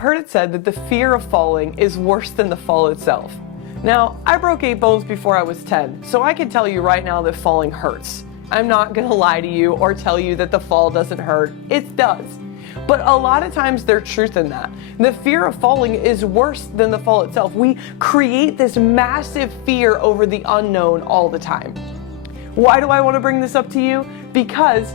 heard it said that the fear of falling is worse than the fall itself. Now, I broke 8 bones before I was 10, so I can tell you right now that falling hurts. I'm not gonna lie to you or tell you that the fall doesn't hurt. It does. But a lot of times there's truth in that. The fear of falling is worse than the fall itself. We create this massive fear over the unknown all the time. Why do I want to bring this up to you? Because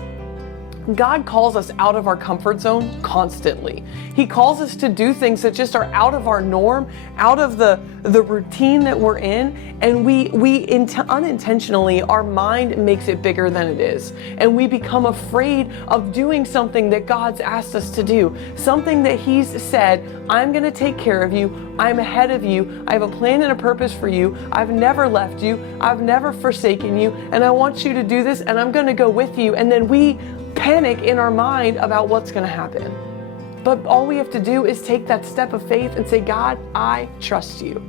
God calls us out of our comfort zone constantly. He calls us to do things that just are out of our norm, out of the routine that we're in, and we unintentionally, our mind makes it bigger than it is. And we become afraid of doing something that God's asked us to do, something that He's said, I'm going to take care of you, I'm ahead of you, I have a plan and a purpose for you, I've never left you, I've never forsaken you, and I want you to do this, and I'm going to go with you. And then we panic in our mind about what's going to happen. But all we have to do is take that step of faith and say, God, I trust you.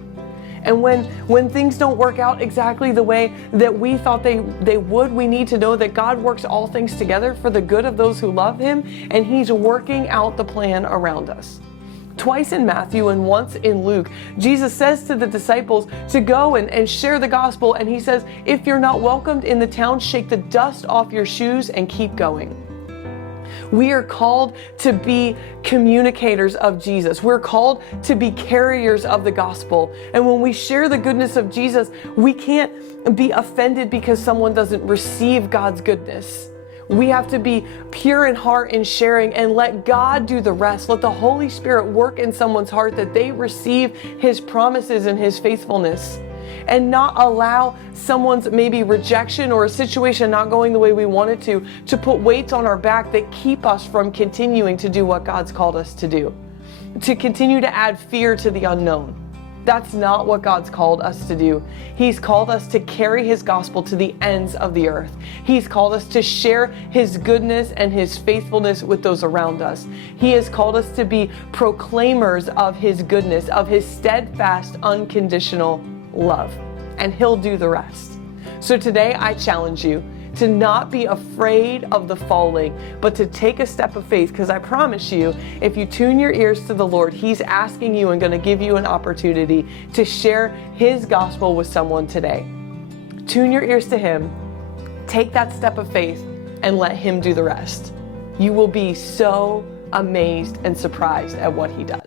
And when things don't work out exactly the way that we thought they would, we need to know that God works all things together for the good of those who love Him, and He's working out the plan around us. Twice in Matthew and once in Luke, Jesus says to the disciples to go and share the gospel. And He says, if you're not welcomed in the town, shake the dust off your shoes and keep going. We are called to be communicators of Jesus. We're called to be carriers of the gospel. And when we share the goodness of Jesus, we can't be offended because someone doesn't receive God's goodness. We have to be pure in heart in sharing and let God do the rest. Let the Holy Spirit work in someone's heart that they receive His promises and His faithfulness, and not allow someone's maybe rejection or a situation not going the way we want it to put weights on our back that keep us from continuing to do what God's called us to do, to continue to add fear to the unknown. That's not what God's called us to do. He's called us to carry His gospel to the ends of the earth. He's called us to share His goodness and His faithfulness with those around us. He has called us to be proclaimers of His goodness, of His steadfast, unconditional love. And He'll do the rest. So today I challenge you to not be afraid of the falling, but to take a step of faith, because I promise you, if you tune your ears to the Lord, He's asking you and going to give you an opportunity to share His gospel with someone today. Tune your ears to Him, take that step of faith, and let Him do the rest. You will be so amazed and surprised at what He does.